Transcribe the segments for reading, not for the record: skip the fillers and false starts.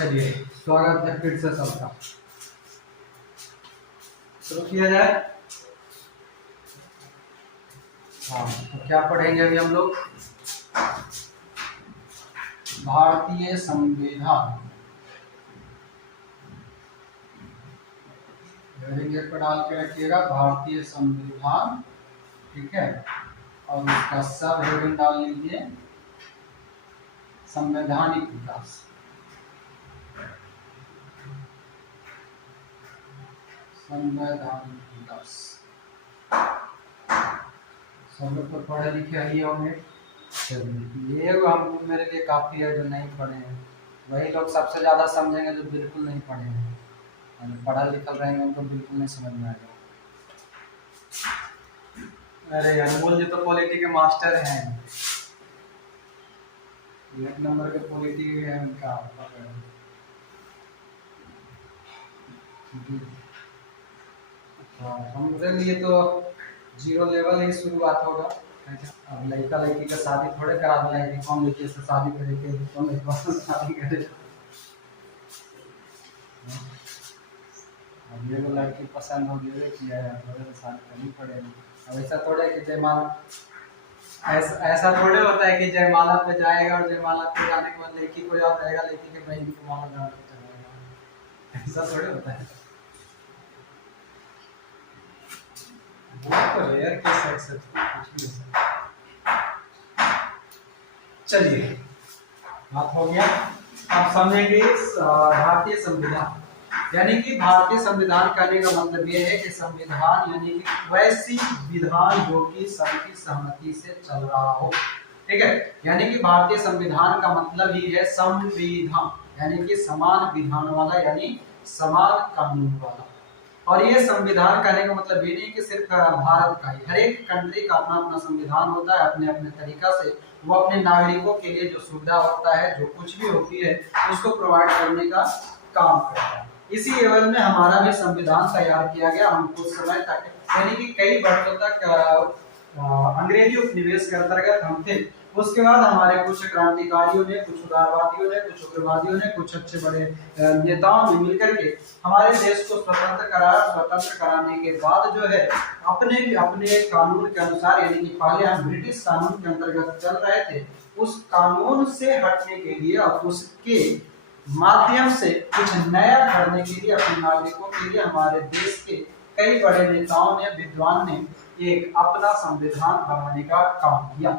चलिए, स्वागत है फिर से सबका। शुरू किया जाए। हाँ, तो क्या पढ़ेंगे अभी हम लोग? भारतीय संविधान। हेडिंग पर डाल के रखिएगा भारतीय संविधान, ठीक है। और उसका सब हेडिंग डाल लीजिए संवैधानिक विकास। संवैधानिक विकास सब लोग तो पढ़े लिखे ही होंगे। ये हम मेरे लिए काफ़ी है जो नहीं पढ़े हैं। वही लोग सबसे ज़्यादा समझेंगे जो बिल्कुल नहीं पढ़े हैं। पढ़ा लिखा रहेंगे उनको बिल्कुल नहीं समझ में आएगा। अरे अनमोल जी तो पॉलिटी के मास्टर हैं, एक नंबर के पॉलिटी है उनका। हमारे लिए तो जीरो लेवल ही शुरुआत होगा। अब लड़का लड़की का शादी थोड़े करा देना है कि कौन लड़की से शादी करेंगे कौन लड़का से शादी करे। अब ये लड़की पसंद हो गई किया है थोड़े से शादी करनी पड़ेगी। अब ऐसा थोड़े कि जयमाला ऐसा थोड़े होता है कि जयमाला पे जाएगा और जयमाला पे जाने के बाद लड़की को याद रहेगा, लड़की के बहन को माला डाल के चलाएगा। ऐसा थोड़े होता है। तो रेयर केस है, कुछ भी हो सकता है। चलिए, बात हो गया। अब समझेंगे भारतीय संविधान। यानी कि भारतीय संविधान कहने का मतलब ये है कि संविधान यानी कि वैसी विधान जो कि सबकी सहमति से चल रहा हो, ठीक है। यानी कि भारतीय संविधान का मतलब ही है संविधान, यानी कि समान विधान वाला, यानी समान कानून वाला। और ये संविधान कहने का मतलब ये नहीं कि सिर्फ भारत का ही, हर एक कंट्री का अपना अपना संविधान होता है। अपने अपने तरीका से वो अपने नागरिकों के लिए जो सुविधा होता है, जो कुछ भी होती है, उसको प्रोवाइड करने का काम करता है। इसी एवज में हमारा भी संविधान तैयार किया गया। हम कुछ समय तक यानी कि कई वर्षों तक अंग्रेजी उपनिवेश के अंतर्गत हम थे। उसके बाद हमारे कुछ क्रांतिकारियों ने, कुछ उदारवादियों ने, कुछ उग्रवादियों ने, कुछ अच्छे बड़े नेताओं ने मिलकर के हमारे देश को स्वतंत्र कराने के बाद जो है अपने अपने कानून के अनुसार, यानी कि पहले हम ब्रिटिश कानून के अंतर्गत चल रहे थे, उस कानून से हटने के लिए और उसके माध्यम से कुछ नया करने के लिए अपने नागरिकों के लिए हमारे देश के कई बड़े नेताओं ने, विद्वान ने एक अपना संविधान बनाने का काम किया।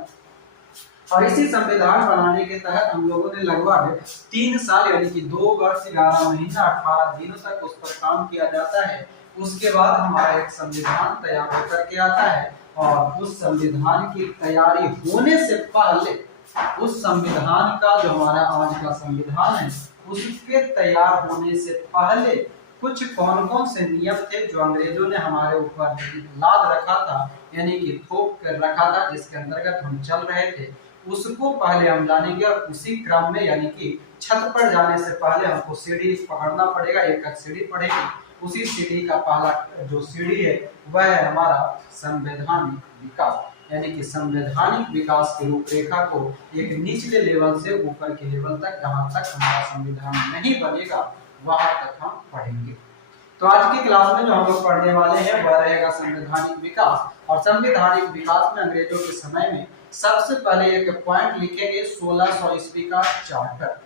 और इसी संविधान बनाने के तहत हम लोगों ने लगभग 3 साल यानी कि 2 वर्ष 11 महीना 18 दिनों तक उस पर काम किया जाता है। उसके बाद हमारा एक संविधान तैयार होकर के आता है। और उस संविधान की तैयारी होने से पहले, उस संविधान का जो हमारा आज का संविधान है, उसके तैयार होने से पहले कुछ कौन कौन से नियम थे जो अंग्रेजों ने हमारे ऊपर लाद रखा था, यानी कि थोप कर रखा था, जिसके अंतर्गत हम चल रहे थे, उसको पहले हम जानेंगे। और उसी क्रम में यानी कि छत पर जाने से पहले हमको सीढ़ी पकड़ना पड़ेगा, एक सीढ़ी पड़ेगी। उसी सीढ़ी का पहला जो सीढ़ी है वह है हमारा संवैधानिक विकास, यानी कि संवैधानिक विकास की रूपरेखा को एक निचले लेवल से ऊपर के लेवल तक, जहां तक हमारा संविधान नहीं बनेगा वहां तक हम पढ़ेंगे। तो आज की क्लास में जो हम लोग पढ़ने वाले हैं वह रहेगा संवैधानिक विकास। और संवैधानिक विकास में अंग्रेजों के समय में सबसे पहले एक पॉइंट लिखेंगे 1600 ईस्वी का चार्टर।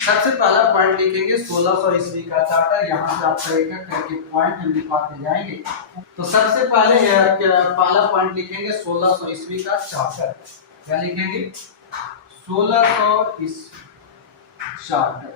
सबसे पहला पॉइंट लिखेंगे 1600 ईस्वी का चार्टर। यहाँ से आपका एक एक करके पॉइंट हम लिखवाते जाएंगे। तो सबसे पहले पहला पॉइंट लिखेंगे 1600 ईस्वी का चार्टर। क्या लिखेंगे? 1600 ईस्वी चार्टर।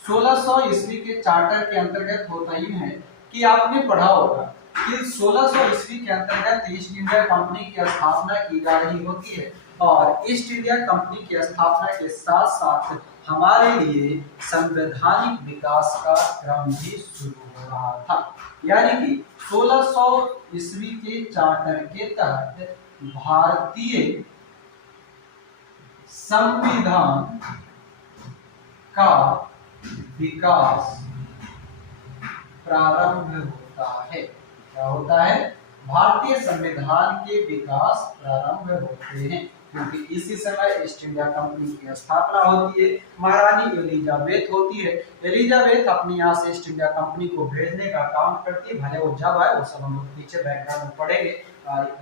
1600 ईस्वी के चार्टर के अंतर्गत होता ही है कि आपने पढ़ा होगा कि 1600 ईस्वी के अंतर्गत ईस्ट इंडिया कंपनी की स्थापना की जा रही होती है। और ईस्ट इंडिया कंपनी की स्थापना के साथ साथ हमारे लिए संवैधानिक विकास का क्रम भी शुरू हो रहा था। यानी कि 1600 ईस्वी के चार्टर के तहत भारतीय संविधान का विकास प्रारंभ होता है। क्या होता है? भारतीय संविधान के विकास प्रारंभ होते हैं। क्योंकि इसी समय ईस्ट इंडिया कंपनी की स्थापना होती है। महारानी एलिजाबेथ होती है। एलिजाबेथ अपनी यहाँ से ईस्ट इंडिया कंपनी को भेजने का काम करती है। भले वो जब आए वो सब हम लोग पीछे बैकग्राउंड में पढ़ेंगे,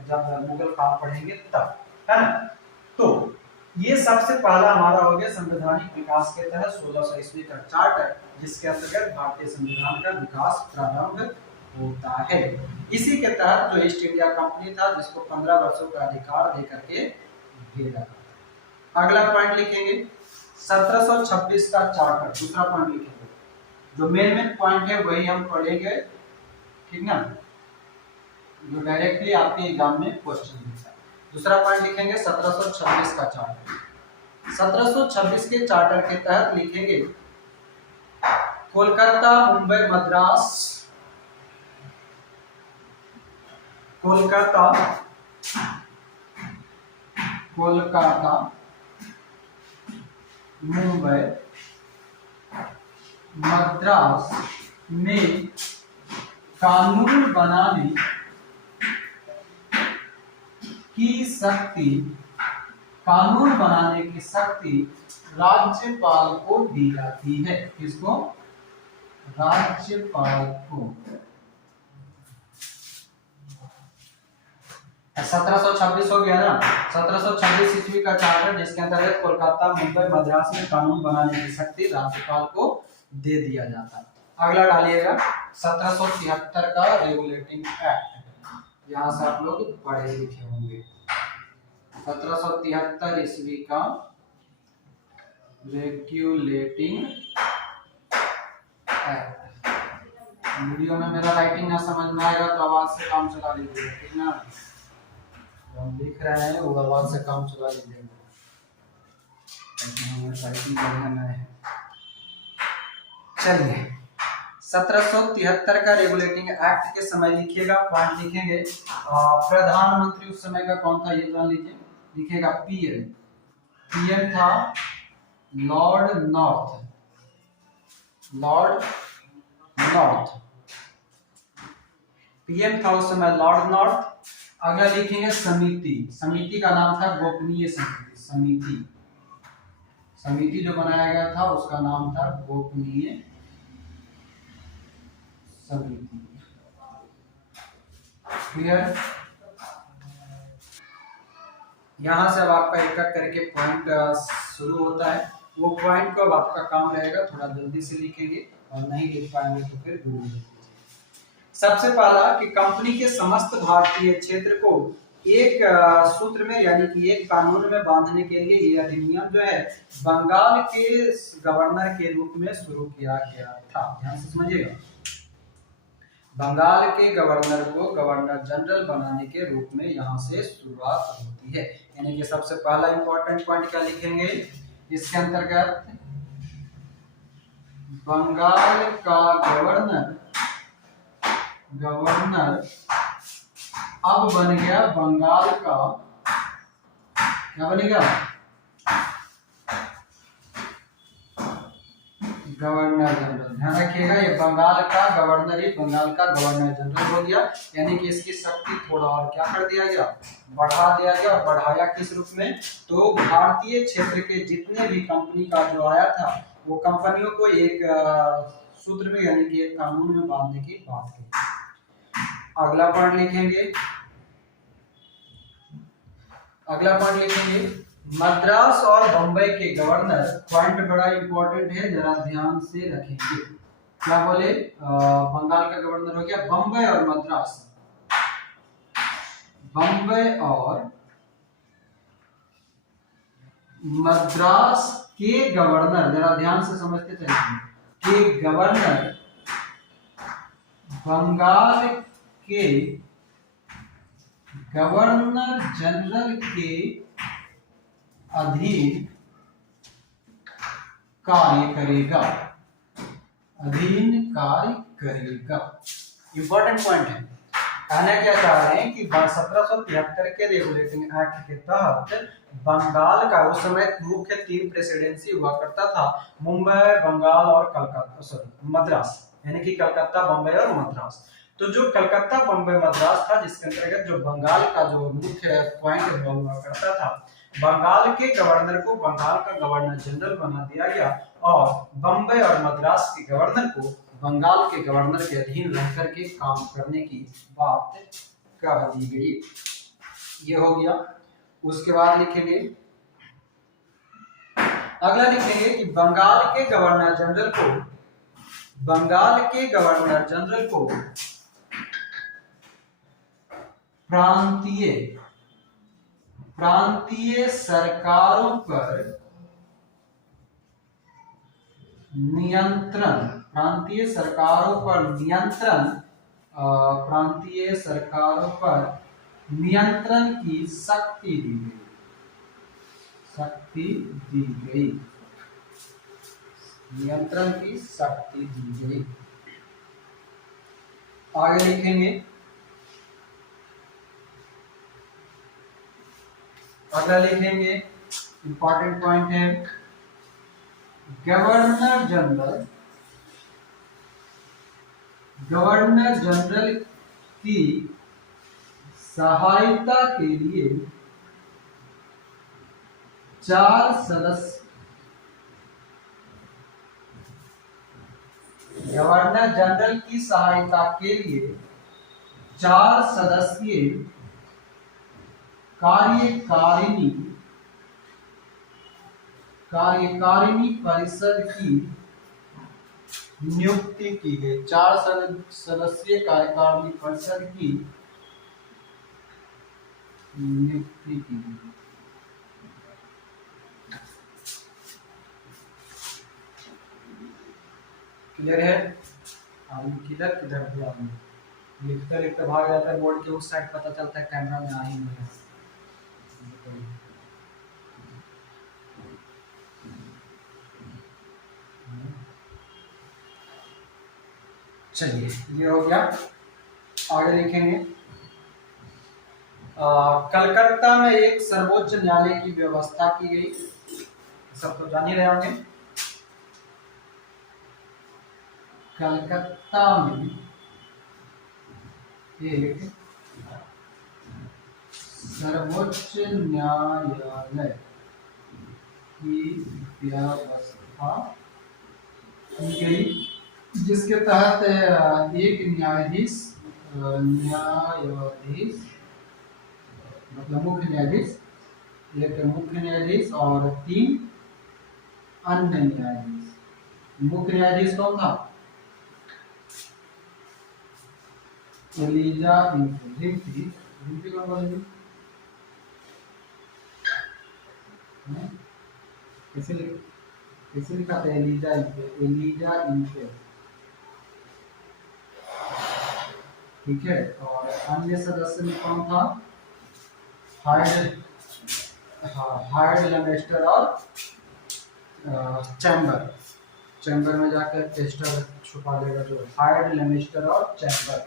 जब मुगल काल पढ़ेंगे तब, है ना। तो ये सबसे पहला हमारा हो गया संवैधानिक विकास के तहत 1600 ईस्वी का चार्टर, जिसके अंतर्गत भारतीय संविधान का विकास प्रारंभ होता है। इसी के तहत जो ईस्ट इंडिया कंपनी था, जिसको 15 वर्षों का अधिकार दे करके भेजा। अगला पॉइंट लिखेंगे 1726 का चार्टर, दूसरा पॉइंट लिखेंगे। जो मेन पॉइंट है वही हम पढ़ेंगे, ठीक ना, जो डायरेक्टली आपके एग्जाम में क्वेश्चन पूछा। दूसरा पॉइंट लिखेंगे 1726 का चार्टर। 1726 के चार्टर के तहत लिखेंगे कोलकाता, मुंबई, मद्रास, कोलकाता मुंबई, मद्रास में कानून बनाने की शक्ति, कानून बनाने की शक्ति राज्यपाल को दी जाती है। किसको? राज्यपाल को। 1726 हो गया ना। 1726 ईस्वी का चार्टर, जिसके अंतर्गत कोलकाता, मुंबई, मद्रास में कानून बनाने की शक्ति राज्यपाल को दे दिया जाता है। अगला डालिएगा 1773 का रेगुलेटिंग एक्ट। यहाँ से आप लोग पढ़े लिखे होंगे। 1773 ईस्वी का रेगुलेटिंग एक्ट। वीडियो में मेरा राइटिंग ना समझ में आएगा तो आवाज से काम चला लीजिएगा, ठीक ना। हम लिख रहे हैं वो आवाज से काम चला लीजिएगा, राइटिंग बढ़िया है। चलिए 1773 का रेगुलेटिंग एक्ट के समय लिखिएगा, पॉइंट लिखेंगे। प्रधानमंत्री उस समय का कौन था ये जान लीजिए। लिखिएगा पीएम। पीएम था Lord north. Lord north PM था उस समय लॉर्ड नॉर्थ। अगला लिखेंगे समिति। समिति का नाम था गोपनीय समिति। समिति, समिति जो बनाया गया था उसका नाम था गोपनीय समिति। क्लियर? यहां से अब आपका एक एक करके पॉइंट शुरू होता है। वो पॉइंट को अब आपका काम रहेगा थोड़ा जल्दी से लिखेंगे, और नहीं लिख पाएंगे तो फिर भूल जाएंगे। सबसे पहला कि कंपनी के समस्त भारतीय क्षेत्र को एक सूत्र में यानी कि एक कानून में बांधने के लिए यह अधिनियम जो है बंगाल के गवर्नर के रूप में शुरू किया गया था। ध्यान से समझिएगा, बंगाल के गवर्नर को गवर्नर जनरल बनाने के रूप में यहाँ से शुरुआत होती है। यानी कि सबसे पहला इंपॉर्टेंट पॉइंट क्या लिखेंगे इसके अंतर्गत, बंगाल का गवर्नर अब बन गया बंगाल का, क्या बनेगा? Governor general. ध्यान रखिएगा ये बंगाल का गवर्नर ही बंगाल का गवर्नर जनरल हो गया। यानी कि इसकी शक्ति थोड़ा और क्या कर दिया गया, बढ़ा दिया गया। बढ़ाया किस रूप में? तो भारतीय क्षेत्र के जितने भी कंपनी का जो आया था वो कंपनियों को एक सूत्र में यानी कि एक कानून में बांधने की बात की। अगला पॉइंट लिखेंगे, मद्रास और बंबई के गवर्नर। पॉइंट बड़ा इंपॉर्टेंट है, जरा ध्यान से रखेंगे। क्या बोले? बंगाल का गवर्नर हो गया, बंबई और मद्रास। बंबई और मद्रास के गवर्नर, जरा ध्यान से समझते चलिए, के गवर्नर बंगाल के गवर्नर जनरल के अधीन कार्य करेगा। अधीन कार्य करेगा। इंपॉर्टेंट पॉइंट है। कहना क्या चाह रहे हैं कि 1773 के रेगुलेटिंग एक्ट के तहत बंगाल का उस समय मुख्य 3 प्रेसिडेंसी हुआ करता था, मुंबई, बंगाल और कलकत्ता, मद्रास, यानी कि कलकत्ता, बंबई और मद्रास। तो जो कलकत्ता, बंबई, मद्रास था, जिसके अंतर्गत जो बंगाल का जो मुख्य पॉइंट हुआ करता था, बंगाल के गवर्नर को बंगाल का गवर्नर जनरल बना दिया गया और बम्बई और मद्रास के गवर्नर को बंगाल के गवर्नर के अधीन रह करके काम करने की बात कह दी गई। ये हो गया। उसके बाद लिखेंगे, अगला लिखेंगे कि बंगाल के गवर्नर जनरल को प्रांतीय सरकारों पर नियंत्रण की शक्ति दी गई। आगे लिखेंगे, अगला लिखेंगे, इंपॉर्टेंट पॉइंट है, गवर्नर जनरल की सहायता के लिए 4 सदस्य, गवर्नर जनरल की सहायता के लिए 4 सदस्यीय कार्यकारिणी परिषद की नियुक्ति की गई। 4 सदस्यीय कार्यकारिणी परिषद की नियुक्ति की गई। क्लियर है? किधर दिया लिखते लिखते भाग जाता है बोर्ड के उस साइड, पता चलता है कैमरा में आ ही नहीं है। चलिए, ये हो गया। आगे लिखेंगे, कलकत्ता में एक सर्वोच्च न्यायालय की व्यवस्था की गई। सब तो जान ही रहे होंगे। कलकत्ता में एक सर्वोच्च न्यायालय की व्यवस्था की गई, जिसके तहत एक न्यायाधीश मतलब मुख्य न्यायाधीश और 3 अन्य न्यायाधीश। मुख्य न्यायाधीश कौन था? एलिजा इम्पे कौन बोलेंगे? कैसे लिखा था? Elijah Impey. ठीक है। और अन्य सदस्य में कौन था? हार्ड लेमेस्टर और चैम्बर में जाकर टेस्टर छुपा लेगा जो हार्ड लेमेस्टर और चैम्बर।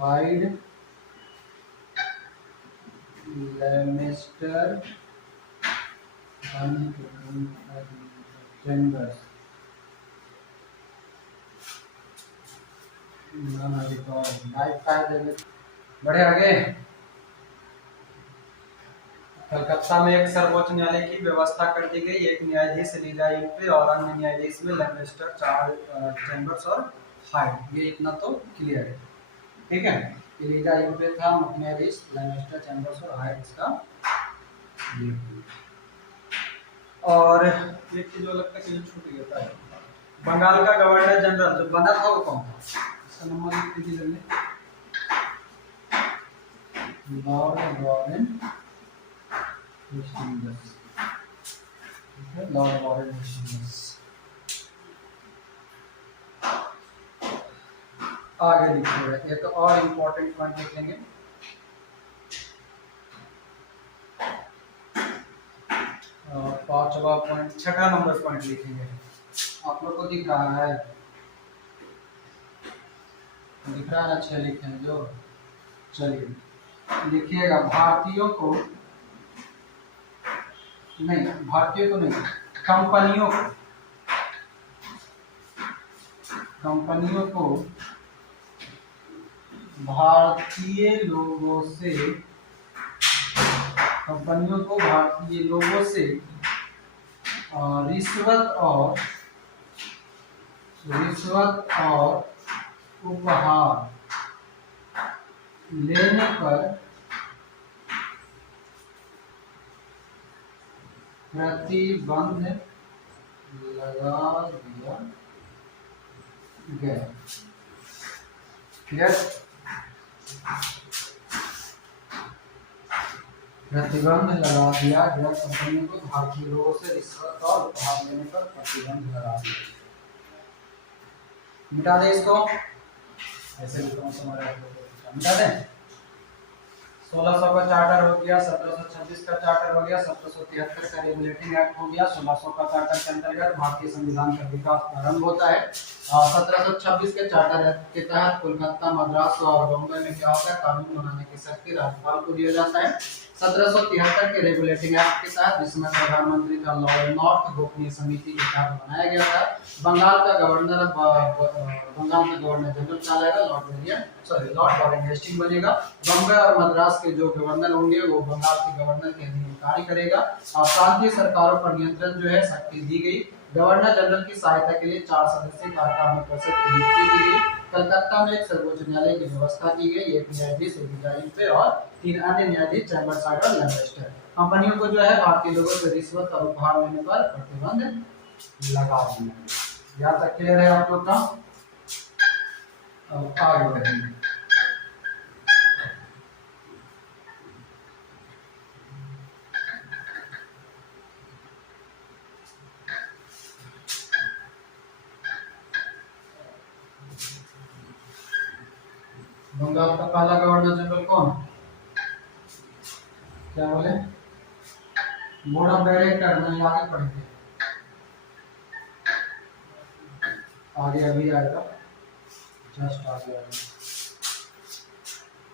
Hide लेमेस्टर chamber. बढ़े आगे। कलकत्ता में एक सर्वोच्च न्यायालय की व्यवस्था कर दी गई। एक न्यायाधीश एलिजा इम्पे और अन्य न्यायाधीश में लेमेस्टर, चैम्बर्स और हाइड। ये इतना तो क्लियर है। ठीक है। एलिजा इम्पे था मुख्य न्यायाधीश, लेमेस्टर, चैम्बर्स और हाइड इसका। और एक चीज जो लगता है कि छूट गया था, बंगाल का गवर्नर जनरल जो बना था वो कौन था? इसका नंबर लिख दीजिए जल्दी। Lord Warren Hastings. Lord Warren Hastings. आगे लिखिएगा, एक और इम्पोर्टेंट पॉइंट लिख लेंगे। पांचवा पॉइंट, छठा नंबर पॉइंट लिखेंगे। आप लोग को दिख रहा है? दिख रहा है? अच्छा लिखें जो। चलिए लिखिएगा, भारतीयों को नहीं, कंपनियों को भारतीय लोगों से, कंपनियों को भारतीय लोगों से रिश्वत और उपहार लेने पर प्रतिबंध लगा दिया गया। क्लियर? प्रतिबंध लगा दिया गया, कंपनियों को भारतीय लोगों से रिश्वत और उपहार लेने पर प्रतिबंध लगा दिया। मिटा दे इसको, ऐसे भी कौन सा मिटा दें। 1600 का चार्टर हो गया, 1726 का चार्टर हो गया, 1773 का रेगुलेटिंग एक्ट हो गया, 1600 का चार्टर के अंतर्गत भारतीय संविधान का विकास प्रारंभ होता है। 1726 के चार्टर के तहत कोलकाता, मद्रास और बॉम्बे में क्या होता है, कानून बनाने की शक्ति राज्यपाल को दिया जाता है। 1773 के रेगुलेटिंग एक्ट के तहत, जिसमें प्रधानमंत्री था लॉर्ड नॉर्थ, गोपनीय समिति के तहत बनाया गया था। बंगाल का गवर्नर जनरल क्या रहेगा, लॉर्ड वारेन हेस्टिंग बनेगा। बम्बई और मद्रास के जो गवर्नर होंगे वो बंगाल के गवर्नर के अधीन कार्य करेगा। और प्रांतीय सरकारों पर नियंत्रण जो है शक्ति दी गई। गवर्नर जनरल की सहायता के लिए 4 सदस्यीय कार्यकारिणी परिषद की नियुक्ति की गई। कलकत्ता में एक सर्वोच्च न्यायालय की व्यवस्था की गई, एक न्यायाधीश, एक न्यायाधीश और 3 अन्य न्यायाधीश, चैम्बर साइड और लैंडस्टर। कंपनियों को जो है भारतीय लोगों से रिश्वत और उपहार लेने पर प्रतिबंध लगा दिया। यहाँ तक क्लियर है आप लोग का? अब आगे बढ़ेंगे। बंगाल का पहला गवर्नर जनरल कौन? क्या बोले? बोर्ड ऑफ डायरेक्टर में आगे पढ़ेंगे, आगे अभी आएगा, जस्ट आगे आएगा।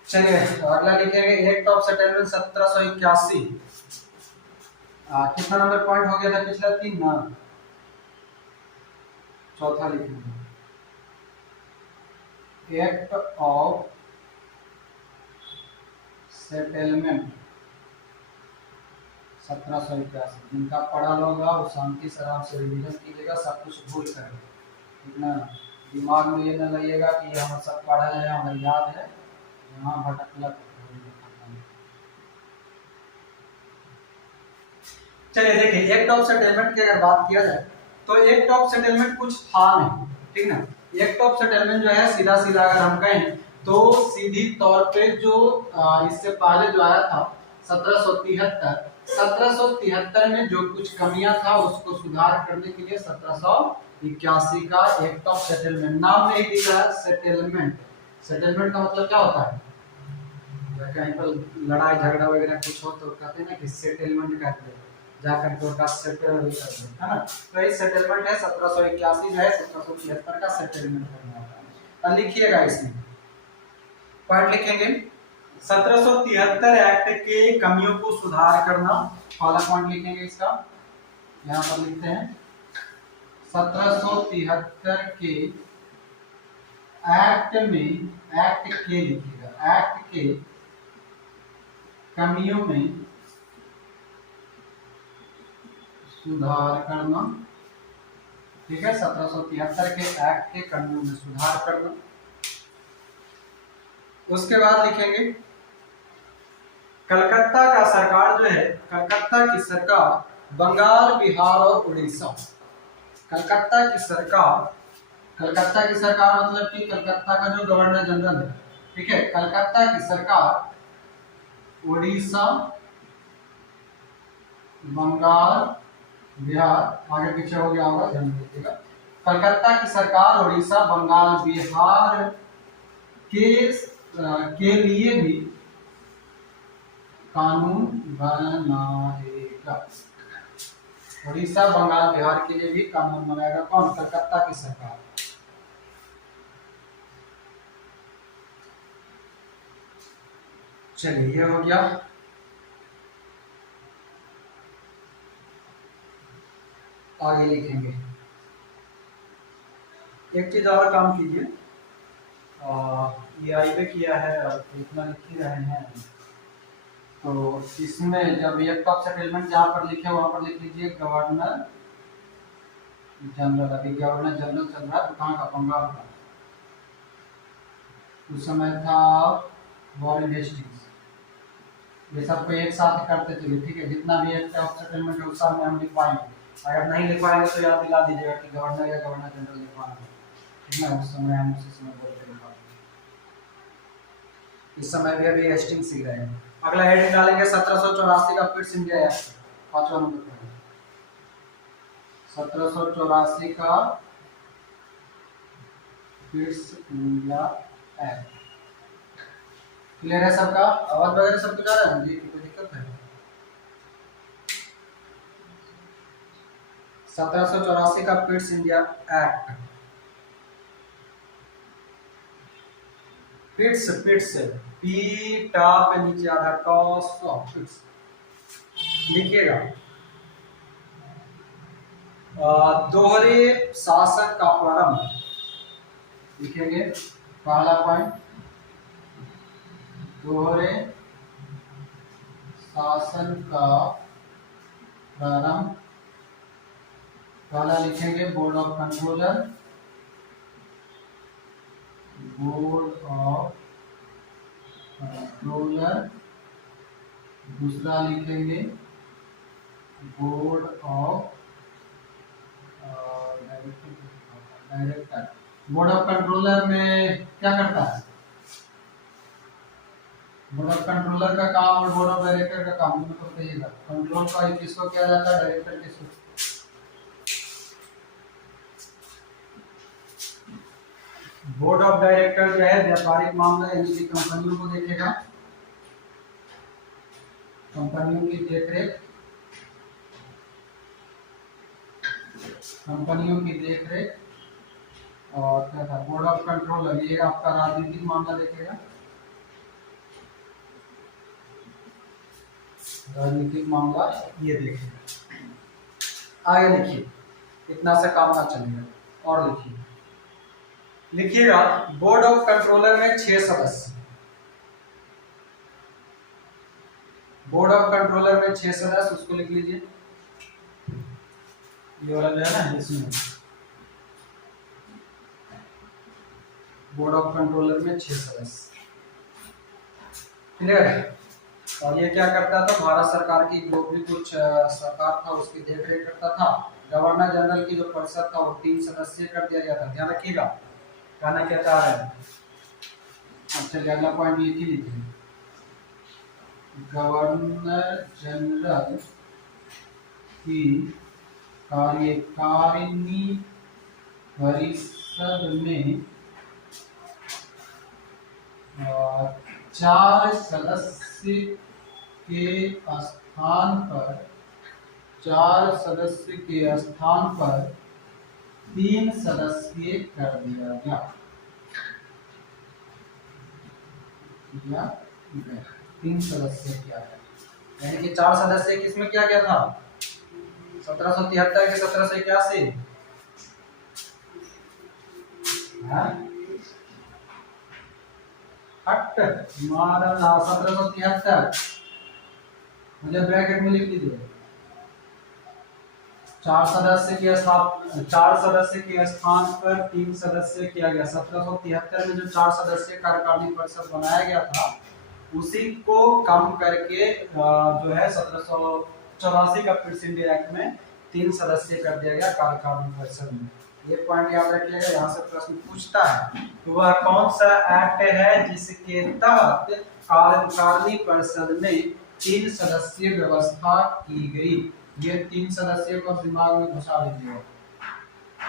चलिए अगला लिखेंगे एक्ट ऑफ सेटलमेंट 1781। कितना नंबर पॉइंट हो गया था पिछला? 3 ना, चौथा लिखेंगे एक्ट ऑफ सेटलमेंट 1781। जिनका पढ़ा होगा वो शांति से आराम से रिवीजन कीजिएगा, सब कुछ भूल कर, इतना दिमाग में ये न लइएगा कि हम सब पढ़ा है हमें याद है, यहाँ भटकला। चलिए देखिए एक्ट ऑफ सेटलमेंट की अगर बात किया जाए तो एक्ट ऑफ सेटलमेंट कुछ था नहीं, ठीक ना। एक्ट ऑफ सेटलमेंट जो है सीधा सीधा अगर हम कहें तो सीधी तौर पे जो इससे पहले जो आया था 1773 में जो कुछ कमियां था उसको सुधार करने के लिए 1781 का एक्ट ऑफ सेटलमेंट, नाम में ही दिख रहा है सेटलमेंट। सेटलमेंट का मतलब क्या होता है? कहीं पर लड़ाई झगड़ा वगैरह कुछ हो तो कहते हैं ना कि सेटलमेंट करते हैं, जाकर कोर्ट का सेटल कर दो, है ना। तो ये सेटलमेंट है 1781 जो है 1773 का सेटलमेंट करना होता है। अब लिखिएगा इसमें पॉइंट लिखेंगे 1773 एक्ट के कमियों को सुधार करना, पहला पॉइंट लिखेंगे इसका, यहाँ पर लिखते हैं 1773 के एक्ट में, एक्ट के लिखिएगा, एक्ट के कमियों में सुधार करना, ठीक है। 1773 के एक्ट के कमियों में सुधार करना। उसके बाद लिखेंगे कलकत्ता का सरकार जो है, कलकत्ता की सरकार बंगाल, बिहार और उड़ीसा, कलकत्ता की सरकार मतलब कि कलकत्ता का जो गवर्नर जनरल है, ठीक है, कलकत्ता की सरकार उड़ीसा, बंगाल, बिहार, आगे पीछे हो गया होगा ध्यान दीजिएगा, कलकत्ता की सरकार उड़ीसा, बंगाल, बिहार के लिए भी कानून बनाएगा। उड़ीसा, बंगाल, बिहार के लिए भी कानून बनाएगा कौन? कलकत्ता की सरकार। चलिए ये हो गया। आगे लिखेंगे एक चीज और काम कीजिए, ये हाईवे किया है और इतना लिख ही रहे हैं। तो इसमें जब एक्ट ऑफ सेटलमेंट जहाँ पर लिखे वहाँ पर लिख लीजिए गवर्नर जनरल। अभी गवर्नर जनरल चल रहा है तो कहाँ का, बंगाल का। उस समय था वॉरेन हेस्टिंग्स। ये सबको एक साथ करते चलिए, ठीक है। जितना भी एक्ट ऑफ सेटलमेंट है उस साल में हम लिख पाएंगे। अगर नहीं लिख पाएंगे तो याद दिला दीजिएगा कि गवर्नर या गवर्नर जनरल लिखवाना है, ठीक है। उस समय हम उसी समय बोलते हैं। इस समय भी अभी हेस्टिंग्स ही रहे हैं। अगला हेडिंग डालेंगे 1784 का पिट्स इंडिया एक्ट, 5वां नंबर पर 1784 का पिट्स इंडिया एक्ट। क्लियर है सबका? आवाज वगैरह सब कुछ आ रहा है जी? कोई दिक्कत है? 1784 का पिट्स इंडिया एक्ट। पिट्स पिट्स पी टा पे नीचे आधा टॉस पिट्स लिखिएगा। दोहरे शासन का प्रारंभ लिखेंगे। पहला पॉइंट, दोहरे शासन का प्रारंभ। पहला लिखेंगे board of controller, board of controller. दूसरा लिखेंगे board of director. Board of controller में क्या करता है? बोर्ड ऑफ कंट्रोलर का काम और बोर्ड ऑफ डायरेक्टर का काम दोनों को कहिएगा। कंट्रोल का किसको किया जाता है, डायरेक्टर किसको? बोर्ड ऑफ डायरेक्टर जो है व्यापारिक मामला यानी कि कंपनियों को देखेगा, कंपनियों की देखरेख, कंपनियों की देखरेख। और क्या था? बोर्ड ऑफ कंट्रोलर ये आपका राजनीतिक मामला देखेगा, राजनीतिक मामला ये देखेगा। आगे लिखिए, इतना से काम ना चलेगा। और लिखिए, लिखिएगा बोर्ड ऑफ कंट्रोलर में 6 सदस्य। बोर्ड ऑफ कंट्रोलर में 6 सदस्य, उसको लिख लीजिए। ये वाला जो है ना, इसमें बोर्ड ऑफ कंट्रोलर में 6 सदस्य। क्लियर है? और ये क्या करता था? भारत सरकार की जो भी कुछ सरकार था उसकी देखरेख करता था। गवर्नर जनरल की जो परिषद था वो 3 सदस्य कर दिया गया था। ध्यान रखिएगा, कहना क्या चाह रहे हैं। अच्छा, अगला पॉइंट लिख ही लीजिए। गवर्नर जनरल की कार्यकारिणी परिषद में 4 सदस्य के स्थान पर 3 सदस्य कर दिया गया। 3 सदस्य क्या है? यानी कि 4 सदस्य किसमें किया गया था? 1773 के 1781। मारा 1773, मुझे ब्रैकेट में लिख लीजिए। 4 सदस्य के स्थान पर 3 सदस्य किया गया। 1773 में जो 4 सदस्य कार्यकारिणी परिषद बनाया गया था उसी को कम करके जो है 1784 का पिट्स इंडिया एक्ट में 3 सदस्य कर दिया गया कार्यकारिणी परिषद में। ये पॉइंट याद रखिएगा, यहाँ से प्रश्न पूछता है तो वह कौन सा एक्ट है जिसके तहत कार्यकारिणी परिषद में 3 सदस्यीय व्यवस्था की गई। ये 3 सदस्यों को दिमाग में घुसा लीजिएगा,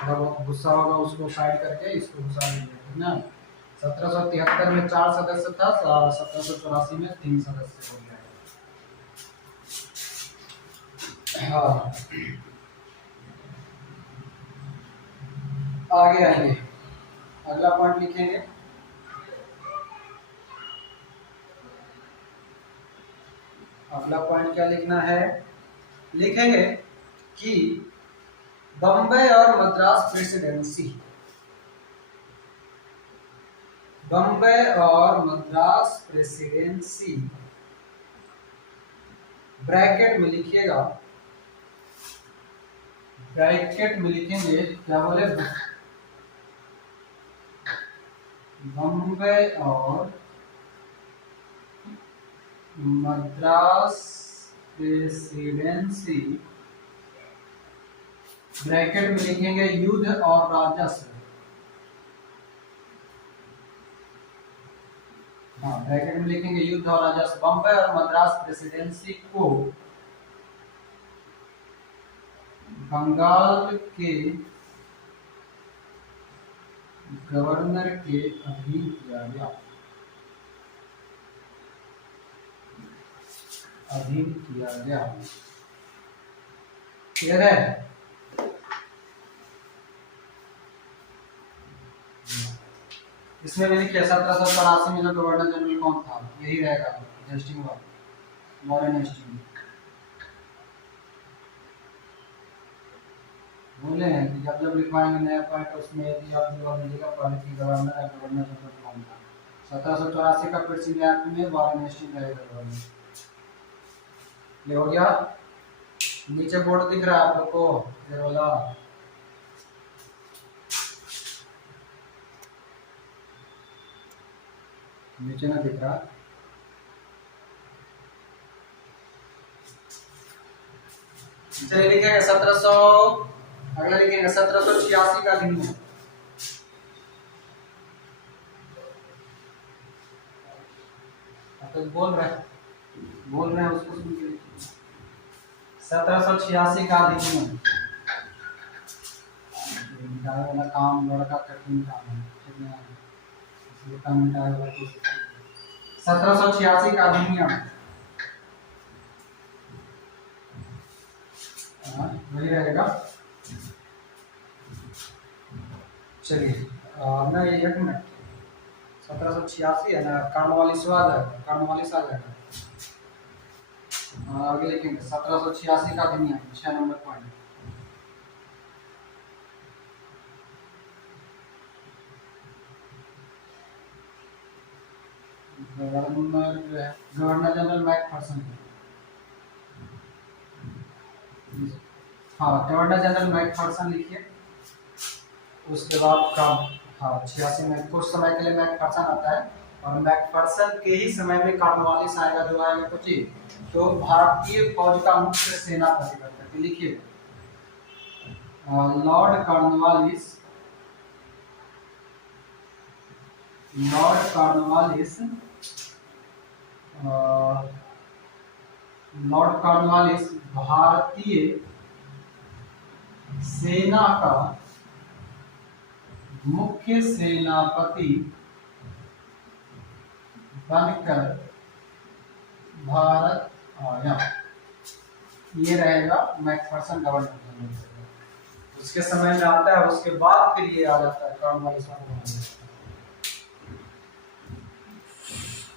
अगर वो गुस्सा होगा उसको साइड करके इसको घुसा लीजिएगा ना। 1773 में 4 सदस्य था, 1784 में 3 सदस्य हो गया। हाँ, आगे आएंगे, अगला पॉइंट लिखेंगे। अगला पॉइंट क्या लिखना है? लिखेंगे कि बम्बई और मद्रास प्रेसिडेंसी, बम्बई और मद्रास प्रेसिडेंसी, ब्रैकेट में लिखिएगा, ब्रैकेट में लिखेंगे क्या बोले, बम्बई और मद्रास प्रेसिडेंसी, ब्रैकेट में लिखेंगे युद्ध और राजस्व। हाँ, ब्रैकेट में लिखेंगे युद्ध और राजस्व। बम्बई और मद्रास प्रेसिडेंसी को बंगाल के गवर्नर के अधीन किया गया, अधीन किया गया। क्लियर है? इसमें मैंने क्या 1784 में जो गवर्नर जनरल कौन था, यही रहेगा, हेस्टिंग वॉरेन हेस्टिंग। बोले हैं कि जब जब लिखवाएंगे नया पॉइंट, उसमें यदि आप जवाब दीजिएगा पहले की गवर्नर या गवर्नर जनरल कौन था। 1784 का प्रेसिडेंट एक्ट में वॉरेन हेस्टिंग रहेगा गवर्नर। ये हो गया। नीचे बोर्ड दिख रहा है आप लोग को, ये वाला, नीचे ना दिख रहा। चलिए लिखेंगे 1700, अगला लिखेंगे 1786 का अधिनियम। तो बोल रहे हैं उसको सुन के लिखिए। 1786 का अधिनियम। वाला काम बड़ा कठिन काम है, 1786 का अधिनियम वही रहेगा। चलिए ना, ये 1 मिनट, 1786 है ना, कॉर्नवालिस आ जाएगा, कॉर्नवालिस आ जाएगा। आगे लिखेंगे 1786 का अधिनियम, 6 number point. Governor general Macpherson, हाँ गवर्नर जनरल मैकफर्सन लिखिए। उसके बाद का, हाँ 86 में कुछ समय के लिए मैकफर्सन आता है, और मैकफर्सन के ही समय में कॉर्नवालिस आएगा, जो आएगा कुछ ही, तो भारतीय फौज का मुख्य सेनापति बनता है। लिखिए Lord Cornwallis, Lord Cornwallis, Lord Cornwallis भारतीय सेना का मुख्य सेनापति बनकर भारत आया। ये रहेगा मैकफर्सन गवर्नर जनरल। उसके समय में आता है, उसके बाद फिर ये आ जाता है कॉर्नवालिस।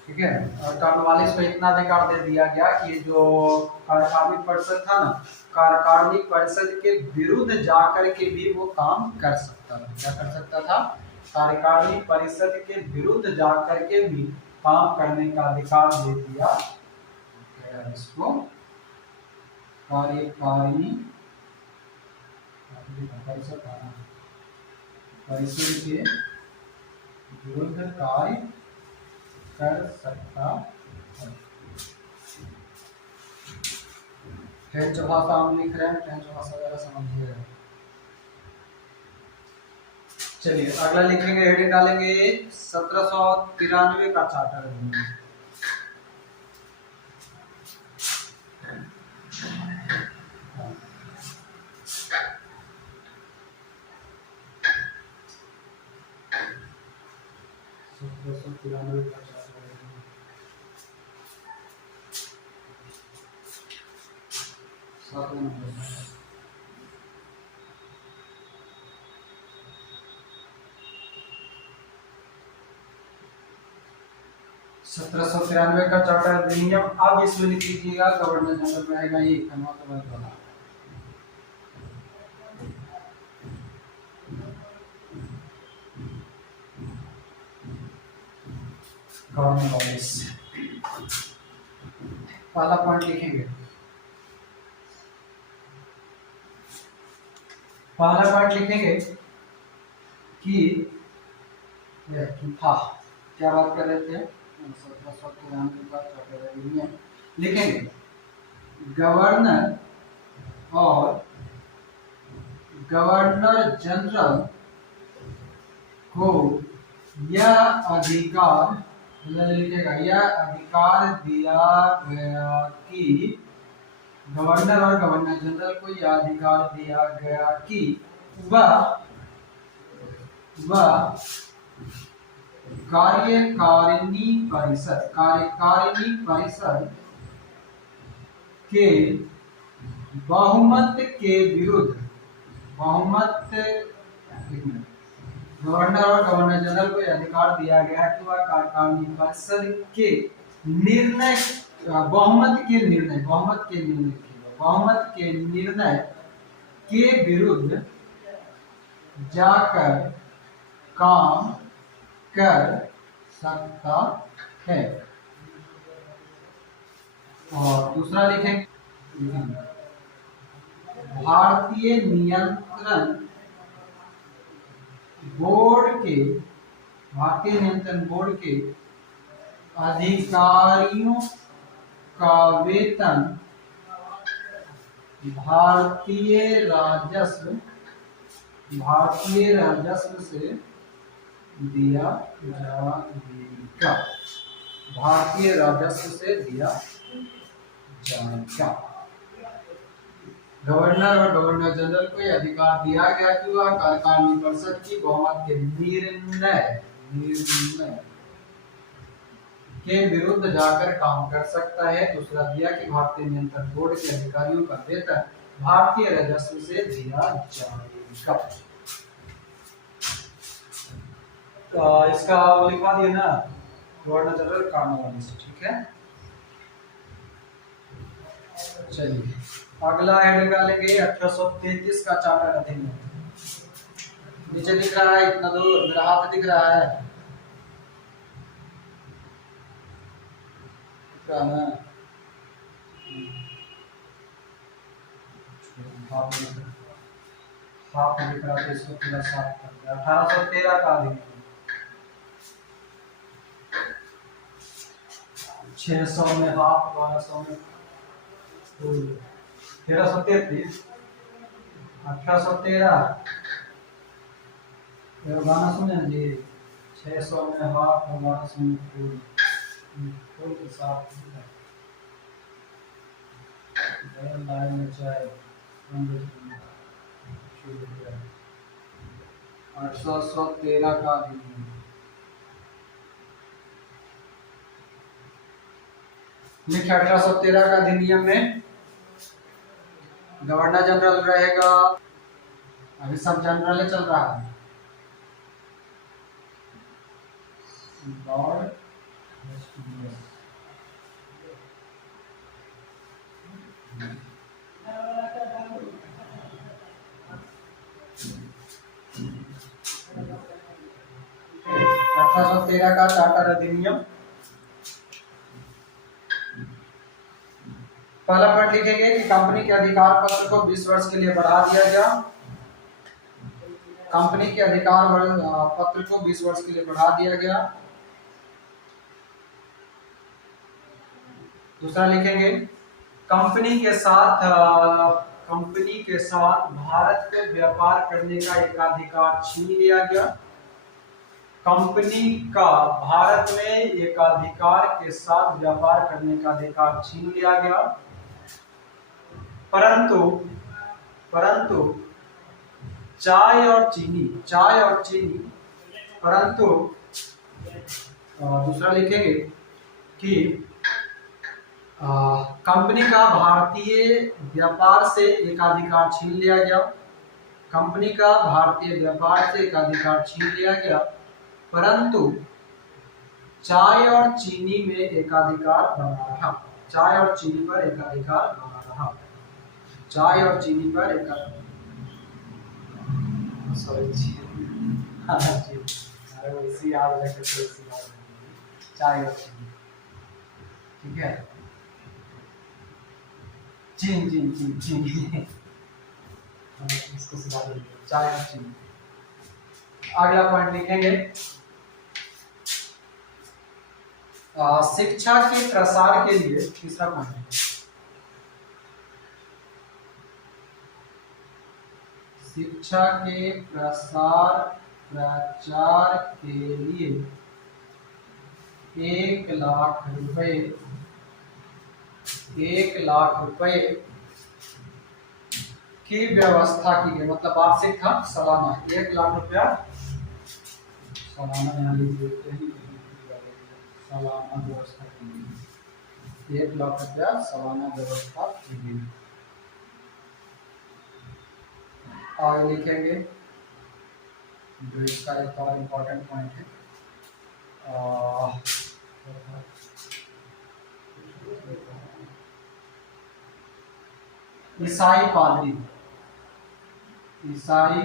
ठीक है, और कॉर्नवालिस को इतना अधिकार दे दिया गया कि जो कार्यकारिणी परिषद था ना, कार्यकारिणी परिषद के विरुद्ध जाकर के भी वो काम कर सकता था। क्या कर सकता था? कार्यकारिणी परिषद के विरुद्ध जाकर के भी काम करने का अधिकार दे दिया इसको। कार्यकारिणी परिषद के विरुद्ध कार्य कर सकता है। फ्रेंच भाषा हम लिख रहे हैं, फ्रेंच भाषा वगैरह समझिए। चलिए अगला लिखेंगे, हेडिंग डालेंगे 1793 का चार्टर। सत्रह सौ तिरानवे का चार्टर अधिनियम। अब इसमें लिख लीजिएगा गवर्नर जनरल रहेगा ये कन्वर्टेबल वाला। कॉर्नवालिस। पहला पॉइंट लिखेंगे, पहला पॉइंट लिखेंगे कि था, क्या बात कर रहे थे, लिखेंगे गवर्नर और गवर्नर जनरल को यह अधिकार, लिखेगा यह अधिकार दिया गया कि, गवर्नर और गवर्नर जनरल को यह अधिकार दिया गया कि वह कार्यकारिणी परिषद के बहुमत के विरुद्ध, गवर्नर और गवर्नर जनरल को यह अधिकार दिया गया कि वह कार्यकारिणी परिषद के निर्णय, बहुमत के निर्णय के विरुद्ध जाकर काम कर सकता है। और दूसरा लिखें, भारतीय नियंत्रण बोर्ड के अधिकारियों का वेतन भारतीय राजस्व से दिया जाएगा, भारतीय राजस्व से दिया जाएगा। गवर्नर और गवर्नर जनरल को यह अधिकार दिया गया कि वह कार्यकारिणी परिषद की बहुमत के निर्णय के विरुद्ध जाकर काम कर सकता है। दूसरा दिया कि भारतीय नियंत्रण बोर्ड के अधिकारियों का वेतन भारतीय राजस्व से दिया जाएगा। तो इसका लिखवा दिया ना, गवर्नर जनरल कॉर्नवालिस, ठीक है। चलिए अगला हेड निकालेंगे 1833 का चार्टर अधिनियम। नीचे दिख रहा है, इतना दूर मेरा हाथ दिख रहा है, हाथ दिख रहा है, इसको पूरा साफ कर दिया। 1813 का अधिनियम, 600 में हाफ, 1200 में 1333, 1813 गाना सुने जी, 600 में हाफ, 1200 में फुल के साथ 1813 का अधिनियम। लिखे 1813 का अधिनियम में गवर्नर जनरल रहेगा, अभी सब जनरल चल रहा है, लॉर्ड 1813 का चार्टर अधिनियम। पहला पॉइंट लिखेंगे कि कंपनी के अधिकार पत्र को 20 वर्ष के लिए बढ़ा दिया गया, कंपनी के अधिकार पत्र को 20 वर्ष के लिए बढ़ा दिया गया। दूसरा लिखेंगे कंपनी के साथ भारत को व्यापार करने का एकाधिकार छीन लिया गया, कंपनी का भारत में एकाधिकार के साथ व्यापार करने का अधिकार छीन लिया गया। परंतु चाय और चीनी, परंतु दूसरा लिखेंगे कि कंपनी का भारतीय व्यापार से एकाधिकार छीन लिया गया, कंपनी का भारतीय व्यापार से एकाधिकार छीन लिया गया, परंतु चाय और चीनी में एकाधिकार बना रहा, चाय और चीनी पर एकाधिकार बना रहा, चाय और चीनी पर एकाधिकार, सॉरी जी, हाँ जी, अरे इसी याद रखे तो इसी याद चाय और चीनी, ठीक है। चीन चीन चीन चीनी इसको सुधा देंगे, चाय और चीनी। अगला पॉइंट लिखेंगे, शिक्षा के प्रसार के लिए, तीसरा पॉइंट है, शिक्षा के प्रसार प्रचार के लिए 1,00,000 रुपए, 1,00,000 रुपए की व्यवस्था की गई। मतलब वार्षिक था, सालाना 1,00,000 रुपया सालाना, यहाँ लिख देते हैं, सालाना व्यवस्था की गई, 1,00,000 रुपया सालाना व्यवस्था की गई। आगे लिखेंगे जो इसका एक और इम्पोर्टेंट पॉइंट है, ईसाई पादरी, ईसाई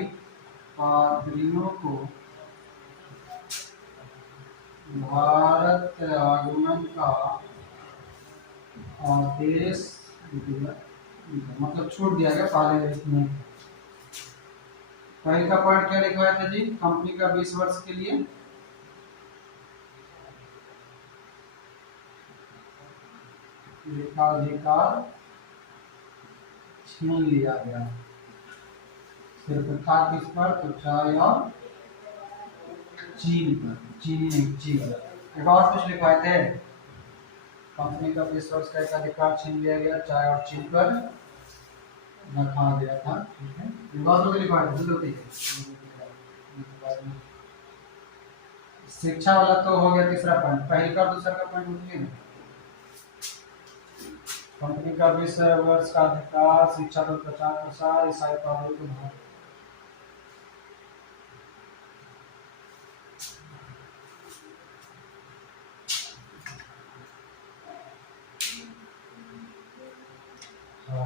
पादरियों को भारत आगमन का आदेश, मतलब छूट दिया गया पहले इसमें। पहले का पॉइंट क्या लिखवाया था जी, कंपनी का 20 वर्ष के लिए एकाधिकार छीन लिया गया, सिर्फ था किस पर, तो चाय और चीनी पर, चीनी नहीं चीनी। एक और कुछ लिखवाए थे, कंपनी का 20 वर्ष का एकाधिकार छीन लिया गया, चाय और चीनी पर रखा गया था, ठीक है। विवादों के लिखवाए थे, शिक्षा वाला तो हो गया तीसरा पॉइंट। पहले का दूसरा का पॉइंट लिखिए ना, कंपनी का 20 वर्ष का अधिकार, शिक्षा पर प्रचार प्रसार, ईसाई पादरियों को भारत,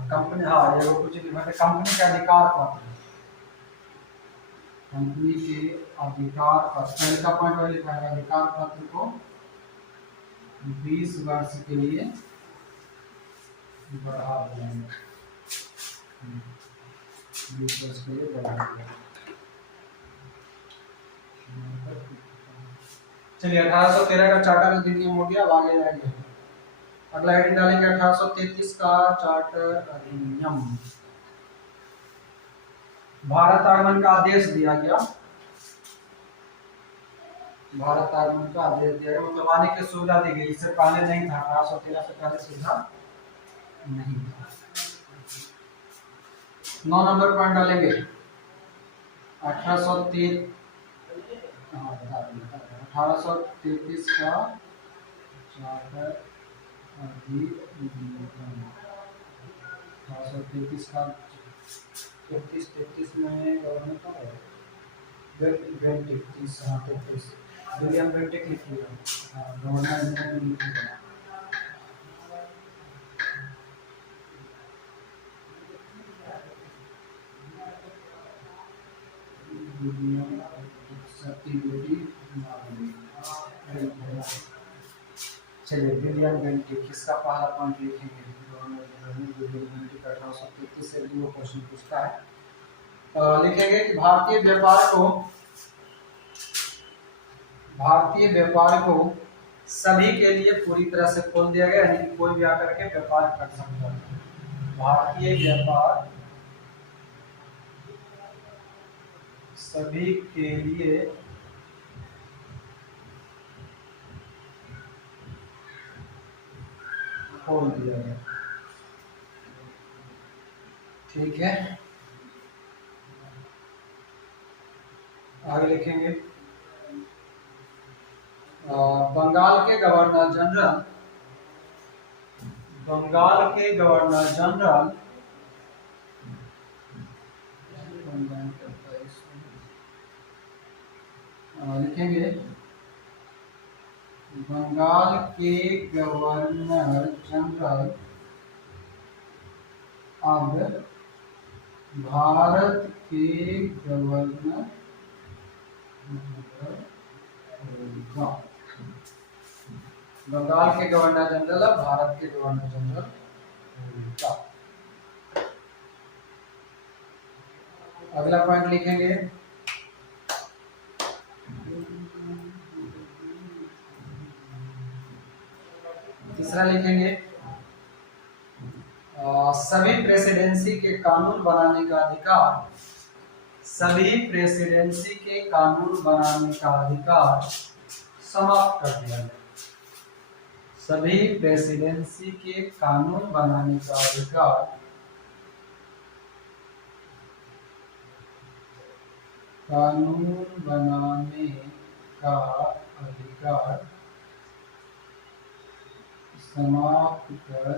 कंपनी, हाँ ये कुछ कंपनी के अधिकार पत्र, कंपनी के अधिकार पत्र, पहले का पॉइंट वही लिखा है, अधिकार पत्र को 20 वर्ष के लिए बढ़ा देंगे, 20 वर्ष के लिए बढ़ा देंगे। चलिए 1813 का चार्टर अधिनियम हो गया, अब आगे जाएंगे। अगला हेडिंग डालेंगे 1833 का चार्टर अधिनियम। भारत आगमन का आदेश दिया गया, भारत आगमन का आदेश दिया गया, मतलब आने की सुविधा दी गई, इससे पहले नहीं था, 1813 से पहले सुविधा नहीं था। 9 नंबर पॉइंट डालेंगे, 1833 का चार्टर अधिनियम, 1833 का 33 में गवर्नर का है, बेंटिक, हाँ 33 विलियम बेंटिक लिख लिया, हाँ गवर्नर ने लिख लिया। चलिए विलियम बेंटिक, इसका पहला पॉइंट लिखेंगे, विलियम बेंटिक 1833 से दो क्वेश्चन पूछता है। लिखेंगे कि भारतीय व्यापार को सभी के लिए पूरी तरह से खोल दिया गया, यानी कि कोई भी आकर के व्यापार कर सकता है। भारतीय व्यापार सभी के लिए खोल दिया गया, ठीक है। आगे लिखेंगे, बंगाल के गवर्नर जनरल, बंगाल के गवर्नर जनरल लिखेंगे, बंगाल के गवर्नर जनरल अब भारत के गवर्नर होगा, बंगाल के गवर्नर जनरल और भारत के गवर्नर जनरल का। अगला पॉइंट लिखेंगे, तीसरा लिखेंगे, सभी प्रेसिडेंसी के कानून बनाने का अधिकार, सभी प्रेसिडेंसी के कानून बनाने का अधिकार समाप्त कर दिया गया। सभी प्रेसिडेंसी के कानून बनाने का अधिकार समाप्त कर,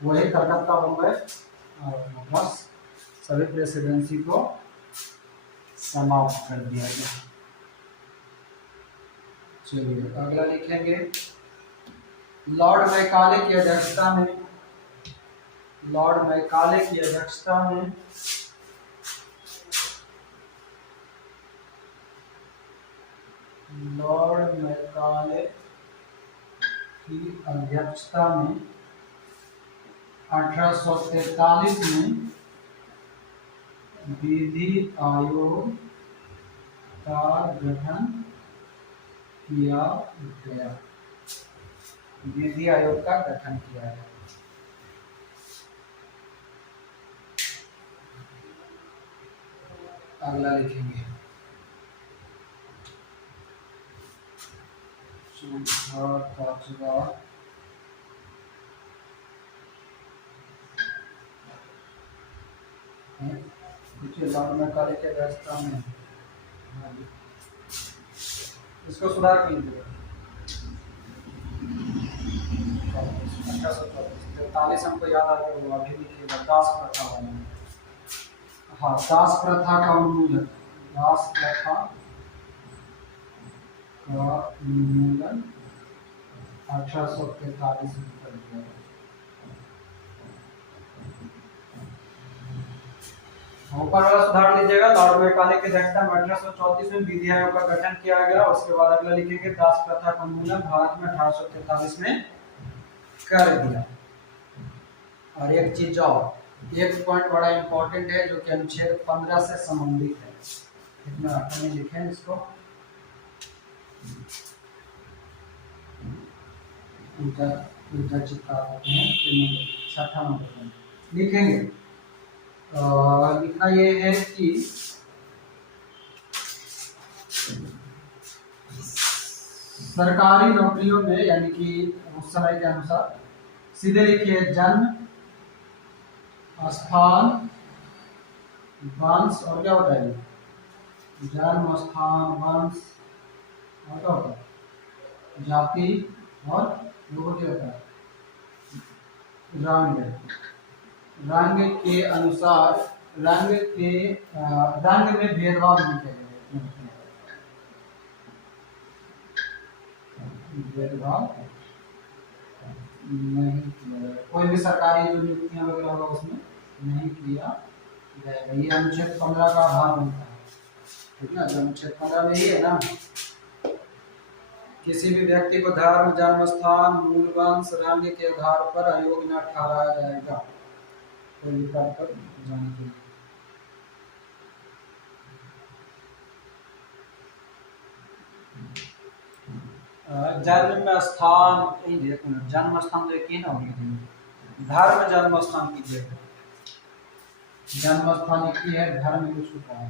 वही कलकत्ता बम्बई और मद्रास, सभी प्रेसिडेंसी को समाप्त कर दिया गया। चलिए अगला लिखेंगे, लॉर्ड मैकाले की अध्यक्षता में, लॉर्ड मैकाले की अध्यक्षता में लॉर्ड मैकाले की अध्यक्षता में 1843 में विधि आयोग का गठन किया गया। विधि आयोग का गठन किया गया। अगला लिखेंगे, पांचवा लॉर्ड मैकाले के अध्यक्षता में, इसको सुधार कीजिए, 1843 हमको याद आ गया, वो अभी लिखिएगा, दास प्रथा वाला। हाँ, दास प्रथा का उन्मूलन, दास प्रथा का उन्मूलन 1843 में कर दिया गया। ऊपर वाला सुधार लीजिएगा, लॉर्ड मैकाले की अध्यक्षता में 1834 में विधि आयोग का गठन किया गया। उसके बाद अगला लिखेंगे, दास प्रथा का उन्मूलन भारत में 1843 में कर दिया। और एक चीज और, एक पॉइंट बड़ा इंपॉर्टेंट है जो कि अनुच्छेद 15 से संबंधित है, इतना अपने लिखें इसको, उल्टा चिपका देते हैं, छठा नंबर लिखेंगे। लिखना ये है कि सरकारी नौकरियों में, यानी कि उस समय के अनुसार, सीधे लिखिए, जन्म स्थान वंश और क्या होता है, जन्म स्थान वंश और क्या होता है, जाति और वो क्या होता है, रंग, रंग के अनुसार, रंग में भेदभाव नहीं किया जाएगा, भेदभाव नहीं किया जाएगा, कोई भी सरकारी जो नियुक्तियां वगैरह होगा उसमें नहीं किया जाएगा। ये अनुच्छेद 15 का आधार बनता है, ठीक है, अनुच्छेद 15 में ही है ना, किसी भी व्यक्ति को धर्म, जन्म स्थान, मूल वंश, रंग के आधार पर अयोग्य न ठहराया जाएगा, कोई भी कार्य पर जाने के लिए। जन्म स्थान, जन्म स्थान तो एक ही ना होगी, धर्म जन्म स्थान कीजिएगा, जन्म स्थान एक ही है, धर्म कुछ होता है,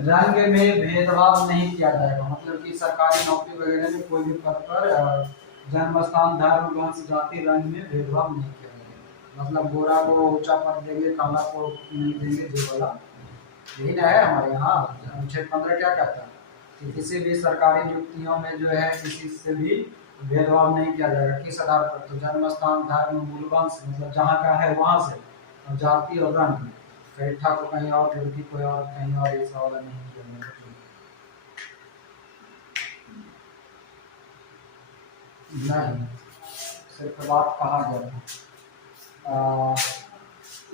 रंग में भेदभाव नहीं किया जाएगा, मतलब कि सरकारी नौकरी वगैरह में कोई भी पद पर जन्म स्थान, धर्म, वंश, जाति, रंग में भेदभाव नहीं किया जाएगा, मतलब गोरा को ऊंचा पद देंगे, काला को नहीं देंगे, जो वाला यही ना है हमारे यहाँ। अनुच्छेद 15 क्या कहता है कि किसी भी सरकारी नियुक्तियों में जो है किसी से भी भेदभाव नहीं किया जाएगा, किस आधार पर, तो जन्म स्थान, धर्म, मूल वंश, मतलब जहाँ का है वहाँ से, और जाति और रंग, कैठा को कहीं और, लड़की को और कहीं और, ऐसा वाला नहीं किया नहीं, सिर्फ बात कहा गया था,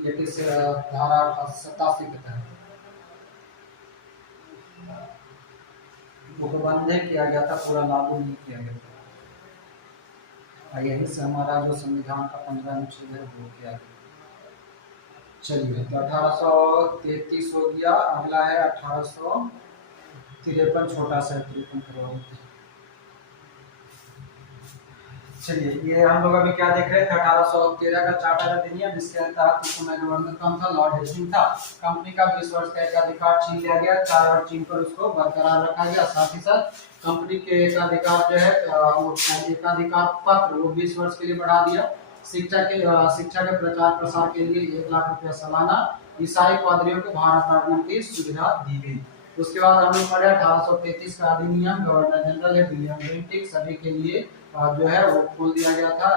ये किस धारा 87 के तहत, उपबंध किया गया था, पूरा लागू नहीं किया गया था। यही से हमारा जो संविधान का 15 अनुच्छेद है वो किया गया। चलिए, तो 1833 हो गया। अगला है 1853, छोटा सा 53 करोड़। चलिए, ये हम लोग अभी क्या देख रहे थे, 1813 का चार्टर अधिनियम, जिसके तहत उस समय गवर्नर कौन था, लॉर्ड हेस्टिंग था। कंपनी का 20 वर्ष का एकाधिकार छीन लिया गया, 4 वर्ष छीन कर उसको बरकरार रखा गया। साथ ही साथ कंपनी के एकाधिकार जो है वो एकाधिकार पत्र वो 20 वर्ष के लिए बढ़ा दिया। शिक्षा के प्रचार प्रसार के लिए 1 लाख रुपया सालाना ईसाई पादरियों को भारत आगमन की सुविधा दी गई। उसके बाद हम लोग पढ़े 1833 का अधिनियम, गवर्नर जनरल है विलियम बेंटिक सभी के लिए जो है वो खोल दिया गया था